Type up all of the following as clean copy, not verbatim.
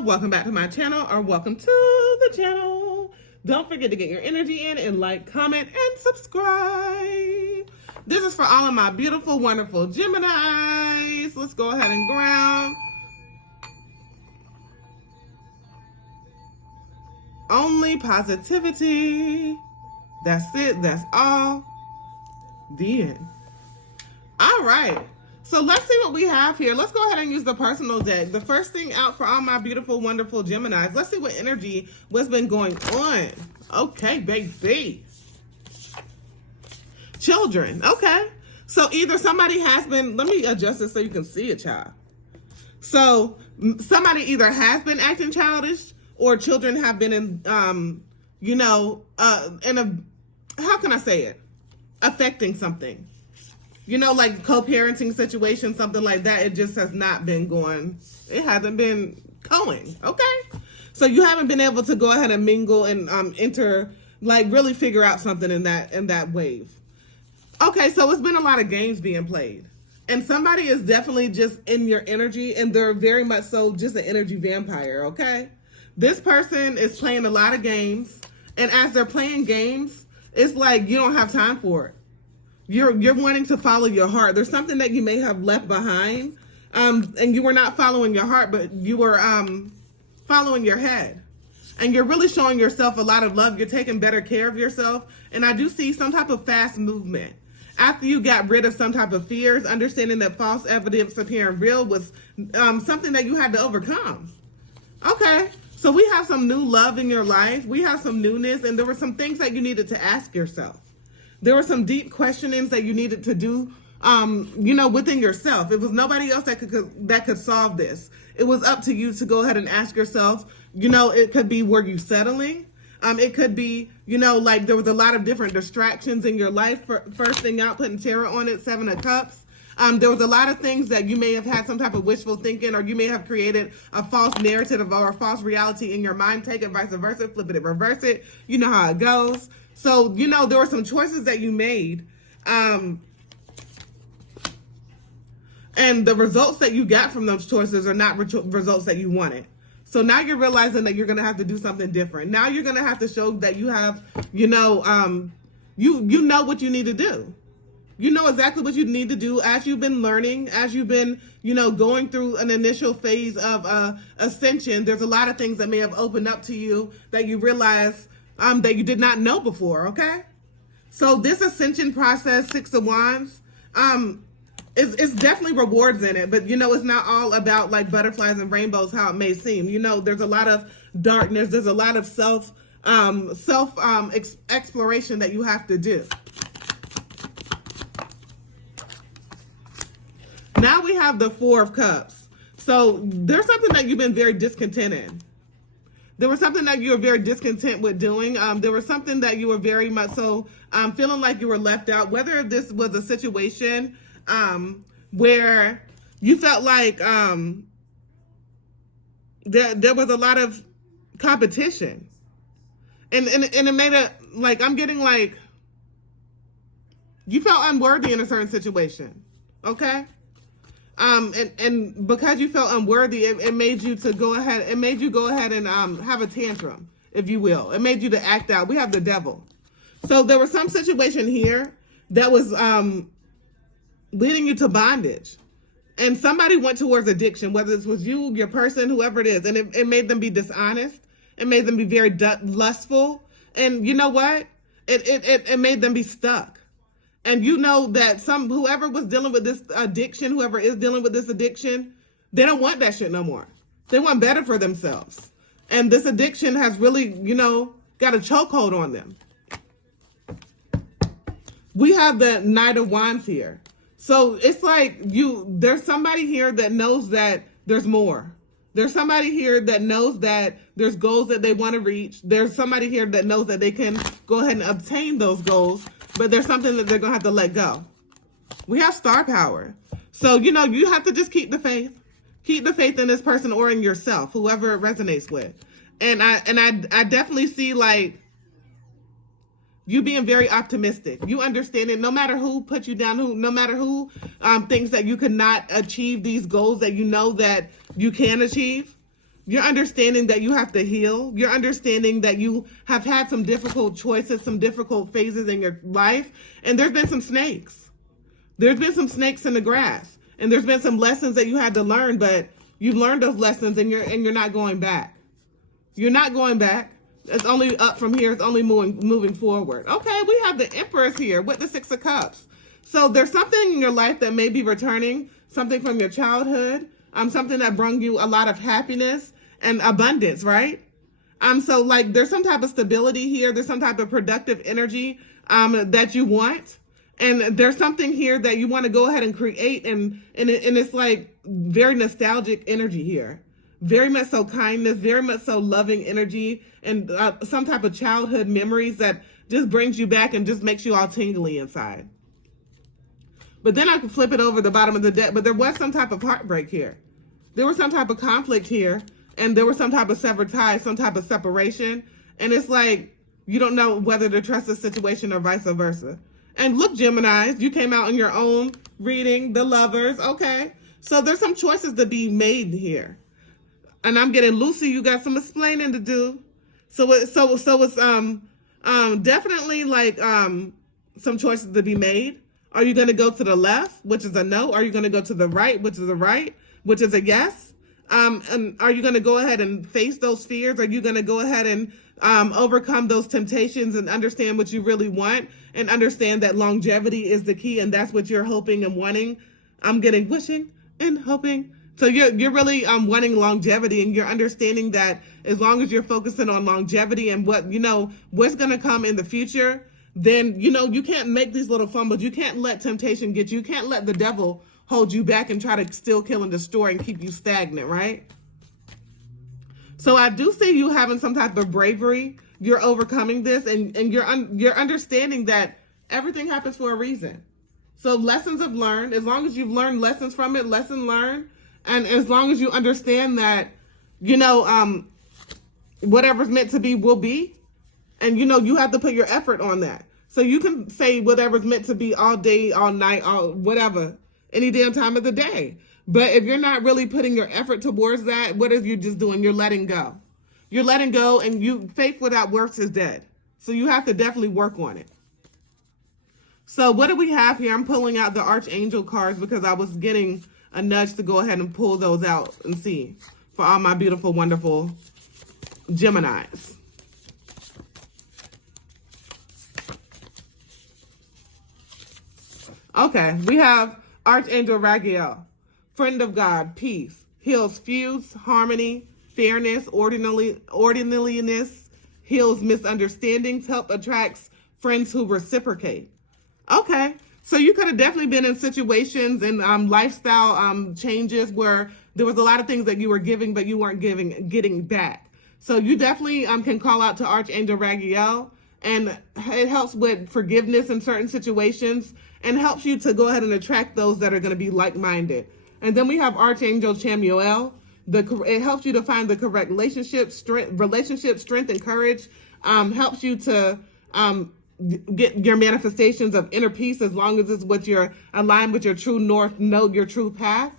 welcome back to my channel, or welcome to the channel. Don't forget to get your energy in and like, comment, and subscribe. This is for all of my beautiful, wonderful Geminis. Let's go ahead and ground. Only positivity. That's it. That's all. The end. All right. So let's see what we have here. Let's go ahead and use the personal deck. The first thing out for all my beautiful, wonderful Geminis. Let's see what energy, what's been going on. Okay, baby. Children. Okay. So either somebody has been, let me adjust it so you can see it, child. So somebody either has been acting childish, or children have been in, in a, how can I say it? Affecting something. Like co-parenting situation, something like that. It just has not been going. It hasn't been going. Okay. So you haven't been able to go ahead and mingle and really figure out something in that wave. Okay. So it's been a lot of games being played, and somebody is definitely just in your energy, and they're very much so just an energy vampire. Okay. This person is playing a lot of games, and as they're playing games, it's like you don't have time for it. You're wanting to follow your heart. There's something that you may have left behind, and you were not following your heart, but you were following your head. And you're really showing yourself a lot of love. You're taking better care of yourself. And I do see some type of fast movement. After you got rid of some type of fears, understanding that false evidence appearing real was something that you had to overcome. Okay, so we have some new love in your life. We have some newness, and there were some things that you needed to ask yourself. There were some deep questionings that you needed to do, within yourself. It was nobody else that could solve this. It was up to you to go ahead and ask yourself. It could be, were you settling? It could be, like there was a lot of different distractions in your life. First thing out, putting tarot on it, 7 of Cups. There was a lot of things that you may have had some type of wishful thinking, or you may have created a false narrative or a false reality in your mind. Take it vice versa, flip it, reverse it. You know how it goes. So, there were some choices that you made, and the results that you got from those choices are not results that you wanted. So now you're realizing that you're going to have to do something different. Now you're going to have to show that you have, you know what you need to do. You know exactly what you need to do as you've been learning, as you've been, going through an initial phase of ascension. There's a lot of things that may have opened up to you that you realize that you did not know before, okay? So this ascension process, 6 of Wands, it's definitely rewards in it, but it's not all about like butterflies and rainbows, how it may seem. There's a lot of darkness, there's a lot of self exploration that you have to do. Now we have the 4 of Cups. So there's something that you've been very discontent in. There was something that you were very discontent with doing. There was something that you were very much so feeling like you were left out. Whether this was a situation where you felt like there was a lot of competition, and it made it like I'm getting like you felt unworthy in a certain situation. Okay. And because you felt unworthy, it made you go ahead and have a tantrum, if you will. It made you to act out. We have the Devil. So there was some situation here that was leading you to bondage. And somebody went towards addiction, whether it was you, your person, whoever it is. And it made them be dishonest. It made them be very lustful. And you know what? It made them be stuck. And that whoever was dealing with this addiction, whoever is dealing with this addiction, they don't want that shit no more. They want better for themselves. And this addiction has really, got a chokehold on them. We have the Knight of Wands here. So it's like there's somebody here that knows that there's more. There's somebody here that knows that there's goals that they want to reach. There's somebody here that knows that they can go ahead and obtain those goals. But there's something that they're going to have to let go. We have star power. So, you have to just keep the faith. Keep the faith in this person or in yourself, whoever it resonates with. And I definitely see like you being very optimistic. You understanding no matter who put you down, no matter who thinks that you could not achieve these goals that you know that you can achieve. You're understanding that you have to heal. You're understanding that you have had some difficult choices, some difficult phases in your life. And there's been some snakes. There's been some snakes in the grass. And there's been some lessons that you had to learn, but you've learned those lessons and you're not going back. You're not going back. It's only up from here. It's only moving forward. Okay, we have the Empress here with the Six of Cups. So there's something in your life that may be returning, something from your childhood, something that brought you a lot of happiness and abundance, right? So like there's some type of stability here. There's some type of productive energy that you want. And there's something here that you want to go ahead and create. And it's like very nostalgic energy here. Very much so kindness, very much so loving energy, and some type of childhood memories that just brings you back and just makes you all tingly inside. But then I can flip it over the bottom of the deck, but there was some type of heartbreak here. There was some type of conflict here, and there was some type of severed ties, some type of separation. And it's like, you don't know whether to trust the situation or vice versa. And look, Geminis, you came out in your own reading, the Lovers, okay? So there's some choices to be made here. And I'm getting Lucy, you got some explaining to do. So it's definitely like some choices to be made. Are you going to go to the left, which is a no? Are you going to go to the right, which is a right, which is a yes? And are you going to go ahead and face those fears? Are you going to go ahead and overcome those temptations and understand what you really want and understand that longevity is the key and that's what you're hoping and wanting? I'm getting wishing and hoping. So you're really wanting longevity, and you're understanding that as long as you're focusing on longevity and what's going to come in the future, then, you can't make these little fumbles. You can't let temptation get you. You can't let the devil hold you back and try to steal, kill, and destroy and keep you stagnant, right? So I do see you having some type of bravery. You're overcoming this, and you're understanding that everything happens for a reason. So lessons have learned. As long as you've learned lessons from it, lesson learned. And as long as you understand that, whatever's meant to be will be. And, you have to put your effort on that. So you can say whatever's meant to be all day, all night, all whatever, any damn time of the day. But if you're not really putting your effort towards that, what are you just doing? You're letting go. You're letting go, and faith without works is dead. So you have to definitely work on it. So what do we have here? I'm pulling out the Archangel cards because I was getting a nudge to go ahead and pull those out and see for all my beautiful, wonderful Geminis. Okay, we have Archangel Raguel, friend of God, peace, heals feuds, harmony, fairness, ordinariness, heals misunderstandings, help attracts friends who reciprocate. Okay, so you could have definitely been in situations and lifestyle changes where there was a lot of things that you were giving, but you weren't getting back. So you definitely can call out to Archangel Raguel, and it helps with forgiveness in certain situations and helps you to go ahead and attract those that are going to be like-minded. And then we have Archangel Chamuel. It helps you to find the correct relationship, strength, and courage. Helps you to get your manifestations of inner peace as long as it's what you're aligned with your true north, know your true path,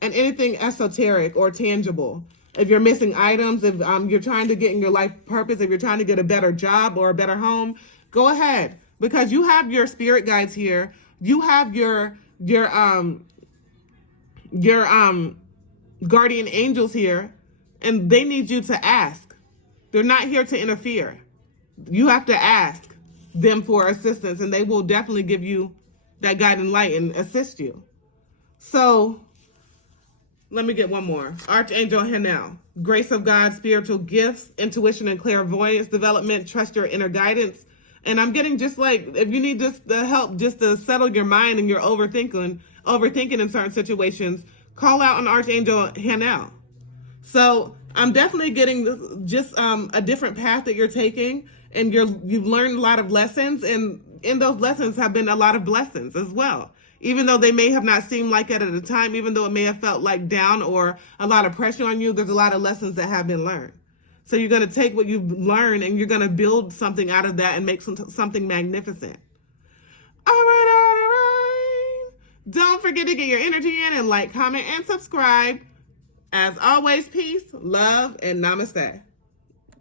and anything esoteric or tangible. If you're missing items, if you're trying to get in your life purpose, if you're trying to get a better job or a better home, go ahead, because you have your spirit guides here. You have your guardian angels here, and they need you to ask. They're not here to interfere. You have to ask them for assistance, and they will definitely give you that guiding light and assist you. So let me get one more. Archangel Hanel, grace of God, spiritual gifts, intuition and clairvoyance development, trust your inner guidance. And I'm getting just like, if you need just the help just to settle your mind and you're overthinking in certain situations, call out on Archangel Hanel. So I'm definitely getting just a different path that you're taking, and you've learned a lot of lessons, and in those lessons have been a lot of blessings as well. Even though they may have not seemed like it at the time, even though it may have felt like down or a lot of pressure on you, there's a lot of lessons that have been learned. So you're going to take what you've learned and you're going to build something out of that and make something magnificent. All right. Don't forget to get your energy in and like, comment, and subscribe. As always, peace, love, and namaste.